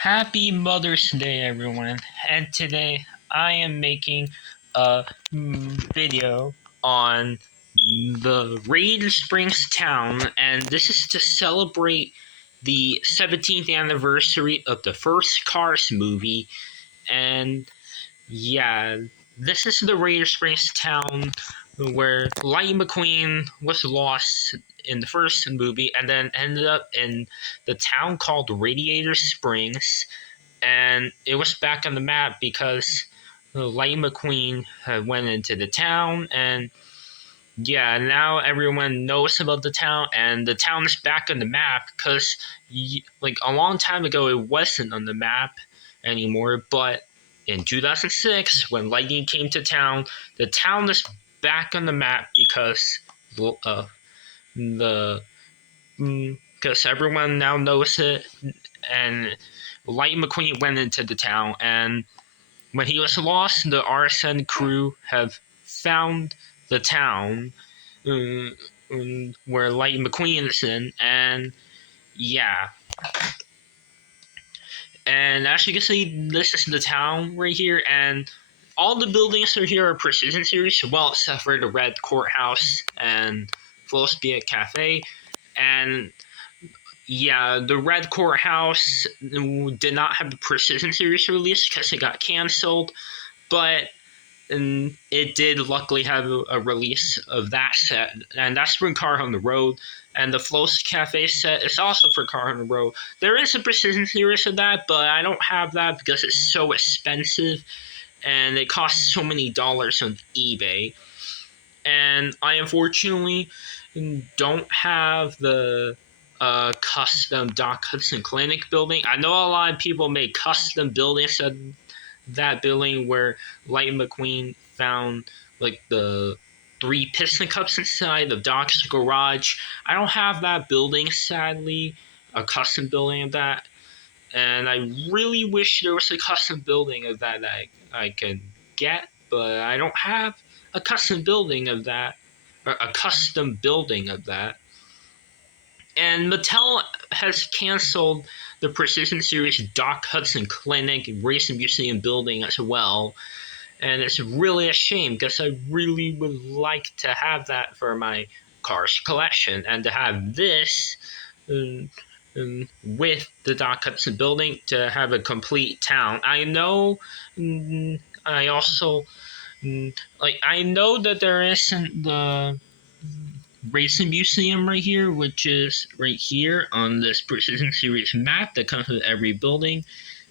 Happy Mother's Day, everyone. And today I am making a video on the Radiator Springs town, and this is to celebrate the 17th anniversary of the first Cars movie. And yeah, this is the Radiator Springs town where Lightning McQueen was lost in the first movie and then ended up in the town called Radiator Springs, and it was back on the map because Lightning McQueen went into the town, and yeah, now everyone knows about the town, and the town is back on the map because like a long time ago it wasn't on the map anymore, but in 2006 when Lightning came to town, the town is back on the map because the because everyone now knows it, and Lightning McQueen went into the town, and when he was lost, the RSN crew have found the town where Lightning McQueen is in, and yeah. And as you can see, this is the town right here, and all the buildings are here are Precision Series, well, except for the Red Courthouse and Philosophic Cafe, and yeah, the Red Courthouse did not have the Precision Series release because it got canceled, but it did luckily have a release of that set, and that's from Car on the Road. And the Flo's Cafe set is also for Car on the Road. There is a Precision Series of that, but I don't have that because it's so expensive, and it costs so many dollars on eBay. And I unfortunately don't have the custom Doc Hudson Clinic building. I know a lot of people make custom buildings at that building where Lightning McQueen found like the 3 piston cups inside of Doc's garage. I don't have that building, sadly, a custom building of that. And I really wish there was a custom building of that I could get, but I don't have a custom building of that, or a custom building of that. And Mattel has canceled the Precision Series Doc Hudson Clinic Racing Museum building as well. And it's really a shame because I really would like to have that for my Cars collection, and to have this with the Doc Hudson building to have a complete town. I know I also I know that there isn't the Racing Museum right here, which is right here on this Precision Series map that comes with every building.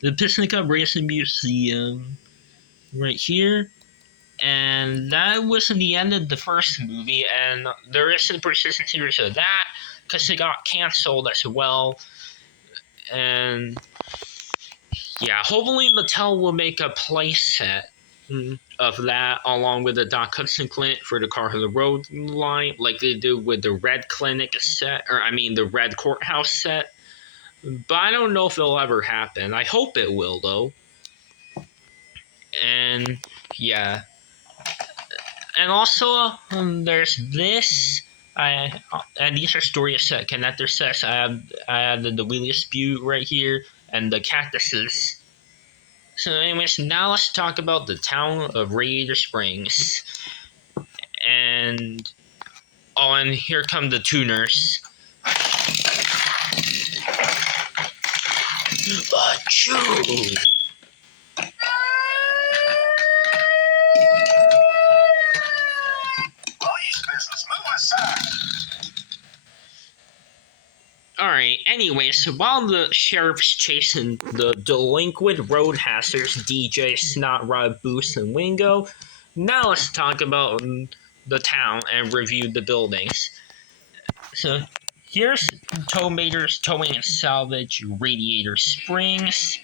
The Piston Cup Racing Museum right here, and that wasn't the end of the first movie, and there is a Precision Series of that because it got canceled as well. And yeah, hopefully Mattel will make a playset of that along with the Doc Hudson Clinic for the Car on the Road line, like they do with the Red Clinic set, or I mean the Red Courthouse set. But I don't know if it'll ever happen. I hope it will, though. And yeah, and also there's this. And these are story set connector sets. I have the Wheeliest Butte right here and the cactuses. So anyways, now let's talk about the town of Radiator Springs. And oh, and here come the tuners. Achoo! Alright, anyways, while the sheriff's chasing the delinquent road hazards DJ, Snot Rod, Boost, and Wingo, now let's talk about the town and review the buildings. So here's Towmaters Towing and Salvage Radiator Springs,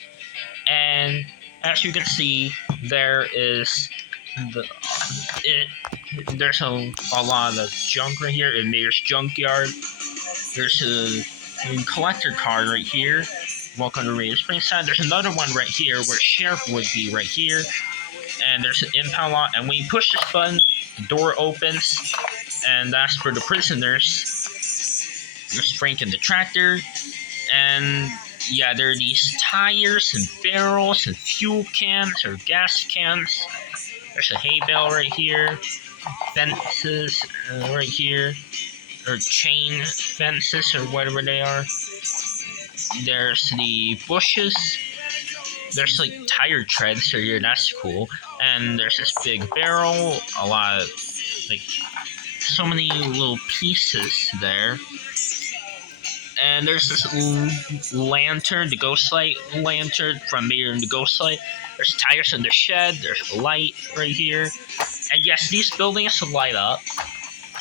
and as you can see, there is there's a lot of junk right here in Mayor's Junkyard. There's a collector car right here. Welcome to Radiator Springs. There's another one right here where Sheriff would be right here. And there's an impound lot. And when you push this button, the door opens. And that's for the prisoners. There's Frank and the tractor. And yeah, there are these tires and barrels and fuel cans or gas cans. There's a hay bale right here. Fences right here. Or chain fences or whatever they are. There's the bushes. There's like tire treads right here. That's cool. And there's this big barrel. A lot of, like, so many little pieces there. And there's this lantern, the ghost light lantern from Mater and the Ghost Light. There's tires in the shed. There's a light right here. And yes, these buildings light up.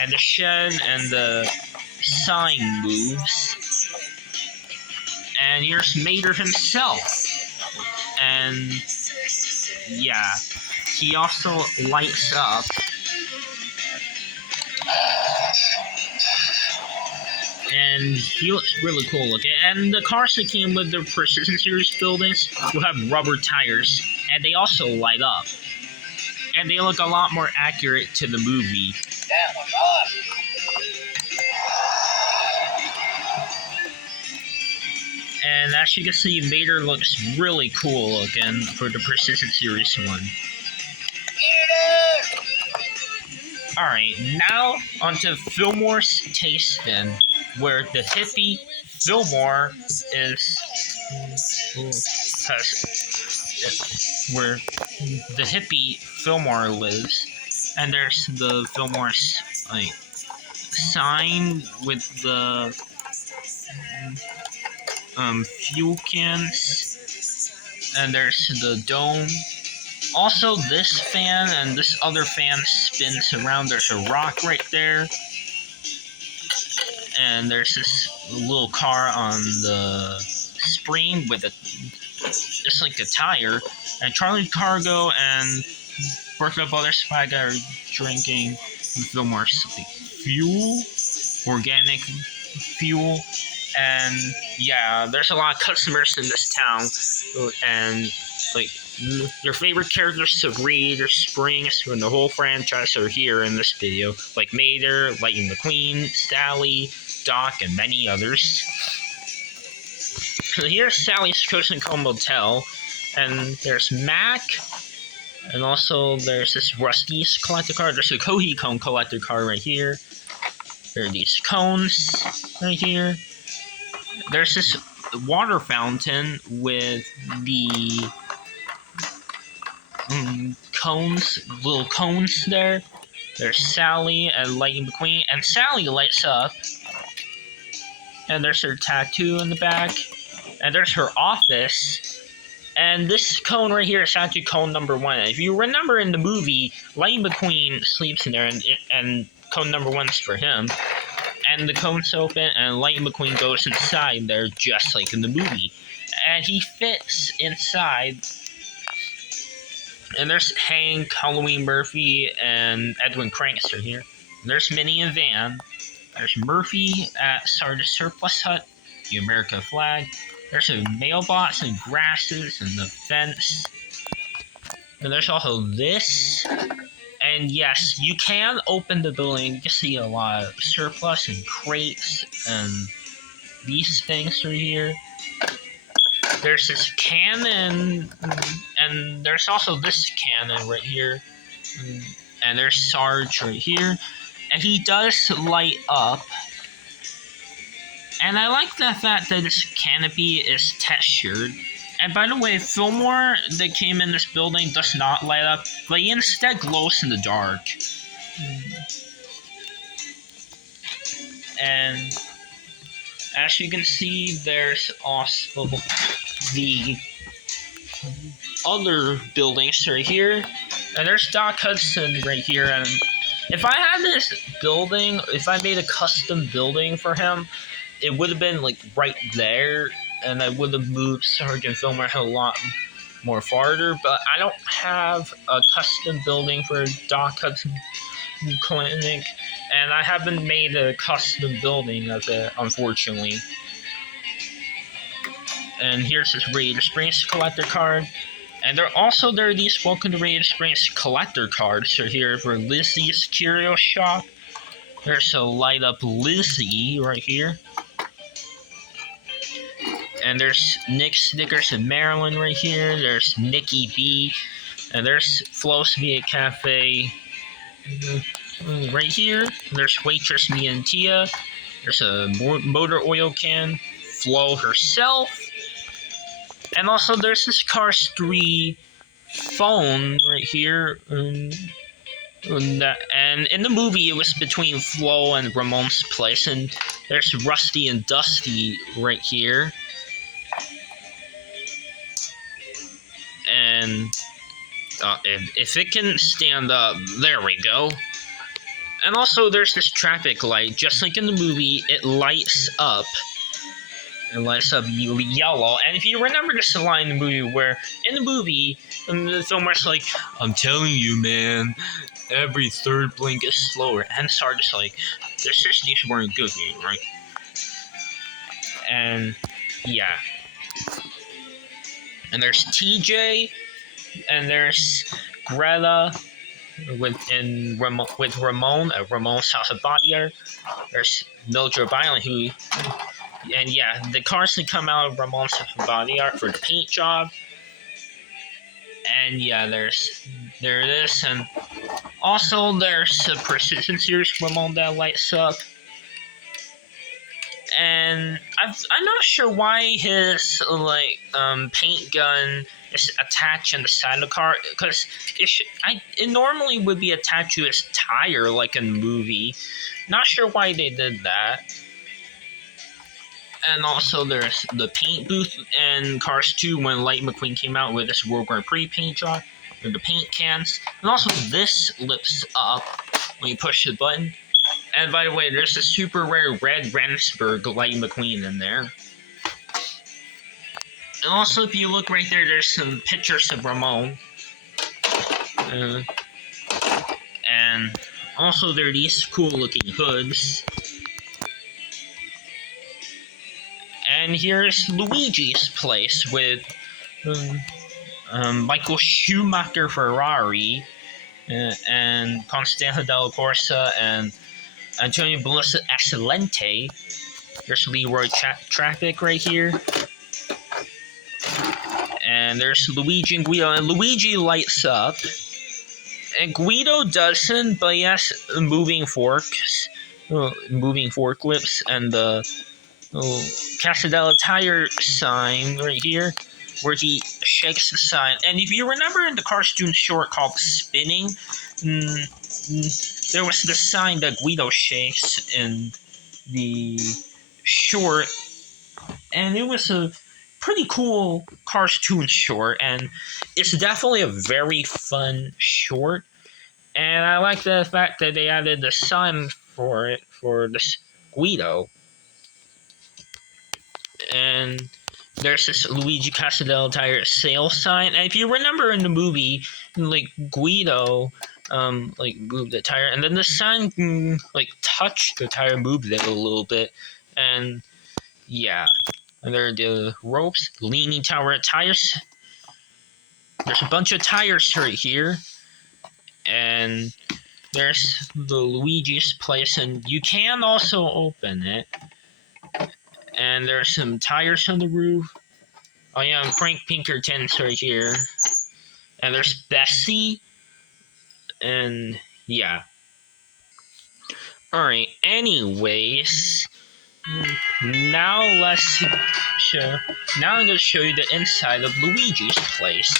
And the shed and the sign moves. And here's Mater himself. And yeah, he also lights up. And he looks really cool looking. And the cars that came with the Precision Series buildings will have rubber tires, and they also light up. And they look a lot more accurate to the movie. That was awesome. And as you can see, Mater looks really cool looking for the Precision Series one. Alright, now onto Fillmore's Taste Den, where the hippie Fillmore where the hippie Fillmore lives. And there's the Fillmore's like sign with the fuel cans, and there's the dome. Also, this fan and this other fan spins around. There's a rock right there. And there's this little car on the spring with a, just like a tire. And Charlie Cargo and Berkeley Brothers Spy Guy are drinking Fillmore's like, fuel, organic fuel. And yeah, there's a lot of customers in this town. And like, your favorite characters of Radiator Springs from the whole franchise are here in this video, like Mater, Lightning McQueen, Sally, Doc, and many others. So here's Sally's Coast and Cone Motel, and there's Mac, and also there's this Rusty's collector card. There's a Kohi Cone collector card right here. There are these cones right here. There's this water fountain with the cones, little cones there. There's Sally and Lightning McQueen, and Sally lights up. And there's her tattoo in the back. And there's her office. And this cone right here is actually cone number 1. If you remember in the movie, Lightning McQueen sleeps in there, and cone number 1 is for him. And the cone's open, and Lightning McQueen goes inside there just like in the movie. And he fits inside. And there's Hank, Halloween Murphy, and Edwin Crankster here. There's Minnie and Van. There's Murphy at Sergeant Surplus Hut, the America flag. There's a mailbox and grasses and the fence. And there's also this. And yes, you can open the building. You can see a lot of surplus and crates and these things right here. There's this cannon, and there's also this cannon right here. And there's Sarge right here. And he does light up. And I like the fact that this canopy is textured. And by the way, Fillmore that came in this building does not light up, but he instead glows in the dark. And as you can see, there's also the other buildings right here. And there's Doc Hudson right here. And if I had this building, if I made a custom building for him, it would have been like right there. And I would have moved Sergeant Fillmore a lot more farther, but I don't have a custom building for Doc Hudson Clinic, and I haven't made a custom building of it, unfortunately. And here's this Radiator Springs collector card, and there are these Welcome to Radiator Springs collector cards right here for Lizzie's Curio Shop. There's a light up Lizzie right here. And there's Nick Snickers and Marilyn right here. There's Nikki B. And there's Flo's Via Cafe right here. There's waitress me and Tia. There's a motor oil can. Flo herself. And also there's this Cars 3 phone right here. And in the movie, it was between Flo and Ramon's place. And there's Rusty and Dusty right here. And if it can stand up, there we go. And also, there's this traffic light, just like in the movie. It lights up. It lights up yellow. And if you remember this line in the movie, where in the movie, the filmer's like, "I'm telling you, man, every third blink is slower." And Sarge's like, "Their systems weren't good, right?" And yeah. And there's TJ, and there's Greta with Ramon at Ramon's house of body art. There's Mildred Byron, and yeah, the cars that come out of Ramon's house of body art for the paint job. And yeah, there it is. And also there's a Precision Series Ramon that lights up. And I'm not sure why his paint gun is attached on the side of the car, because it normally would be attached to his tire like in the movie. Not sure why they did that. And also there's the paint booth in Cars 2 when Lightning McQueen came out with this World Grand Prix paint job, or the paint cans. And also this lifts up when you push the button. And by the way, there's a super rare red Rendsburg Lightning McQueen in there. And also, if you look right there, there's some pictures of Ramon. And also, there are these cool looking hoods. And here's Luigi's place with Michael Schumacher Ferrari and Constanza Della Corsa and Antonio Bellissa Excelente. There's Leroy Traffic right here. And there's Luigi and Guido. And Luigi lights up. And Guido doesn't, but he has moving forklifts. And the Casadella tire sign right here, where he shakes the sign. And if you remember in the cartoon short called Spinning, there was the sign that Guido shakes in the short, and it was a pretty cool cartoon short, and it's definitely a very fun short. And I like the fact that they added the sign for it for this Guido. And there's this Luigi Casadella tire sales sign. And if you remember in the movie, Guido moved the tire, and then the sign touched the tire, moved it a little bit, and yeah. And there are the ropes, leaning tower tires. There's a bunch of tires right here, and there's the Luigi's place, and you can also open it. And there's some tires on the roof. Oh yeah, and Frank Pinkerton's right here. And there's Bessie. And yeah. Alright, anyways. Now I'm going to show you the inside of Luigi's place.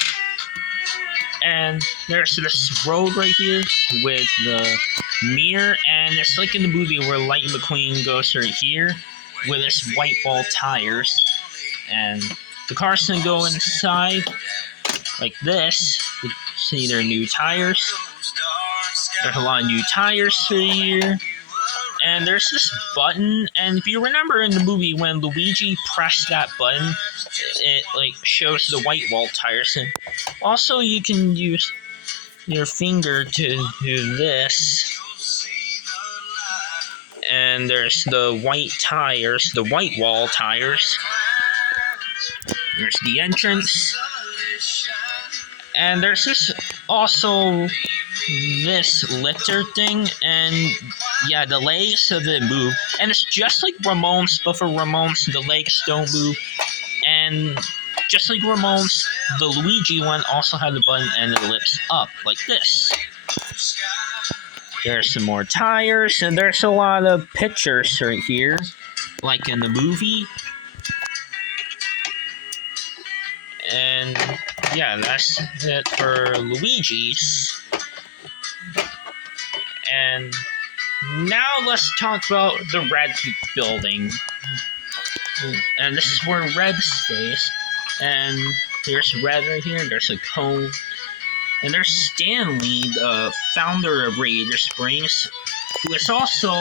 And there's this road right here with the mirror. And it's like in the movie where Lightning McQueen goes right here with his white ball tires, and the cars can go inside like this. You see their new tires. There's a lot of new tires here, and there's this button. And if you remember in the movie when Luigi pressed that button, it shows the white wall tires. And also you can use your finger to do this. And there's the white tires, the white wall tires. There's the entrance. And there's this lifter thing, and yeah, the legs of it move. And it's just like Ramon's, but for Ramon's, the legs don't move. And just like Ramon's, the Luigi one also had a button and it lifts up like this. There's some more tires, and there's a lot of pictures right here, like in the movie. And yeah, that's it for Luigi's. And now let's talk about the Red building. And this is where Red stays. And there's Red right here, there's a cone. And there's Stanley, the founder of Radiator Springs, who is also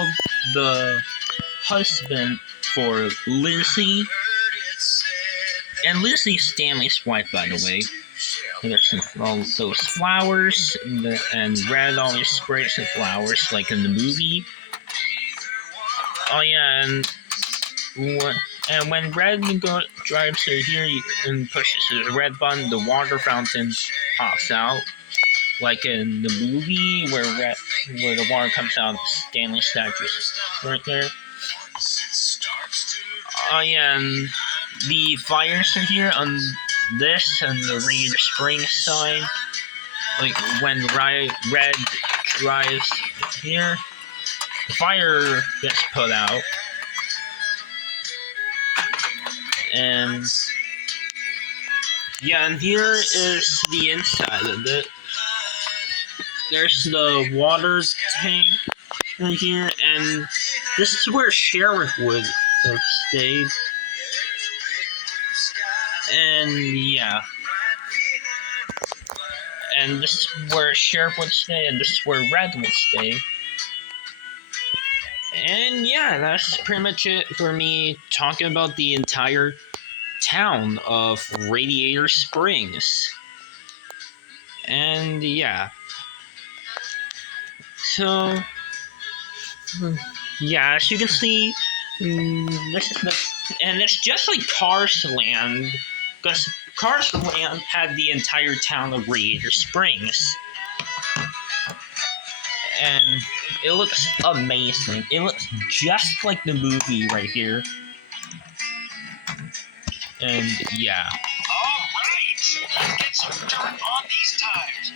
the husband for Lizzie. And Lizzie's Stanley's wife, by the way. And there's all those flowers, and Red always sprays the flowers, like in the movie. Oh yeah, and when Red drives through here and pushes the red button, the water fountain pops out, like in the movie where the water comes out of the Stanley statue right there. Oh yeah, and the fires are here on this and the Radiator Springs sign. Like when Red drives here, the fire gets put out. And yeah, and here is the inside of it. There's the water tank right here, and this is where Sheriff would have stayed. And yeah. And this is where Sheriff would stay, and this is where Red would stay. And yeah, that's pretty much it for me talking about the entire town of Radiator Springs. And yeah. So, yeah, as you can see, this is and it's just like Cars Land, because Cars Land had the entire town of Radiator Springs. And it looks amazing. It looks just like the movie right here. And yeah. Alright, let's get some dirt on these tires.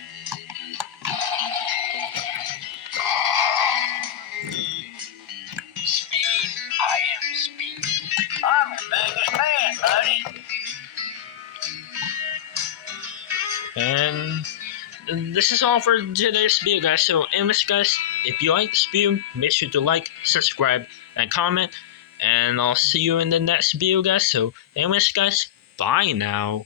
Speed, I am speed. I'm the biggest man, buddy. And this is all for today's video, guys. So anyways, guys, if you like this video, make sure to like, subscribe, and comment. And I'll see you in the next video, guys. So anyways, guys, bye now.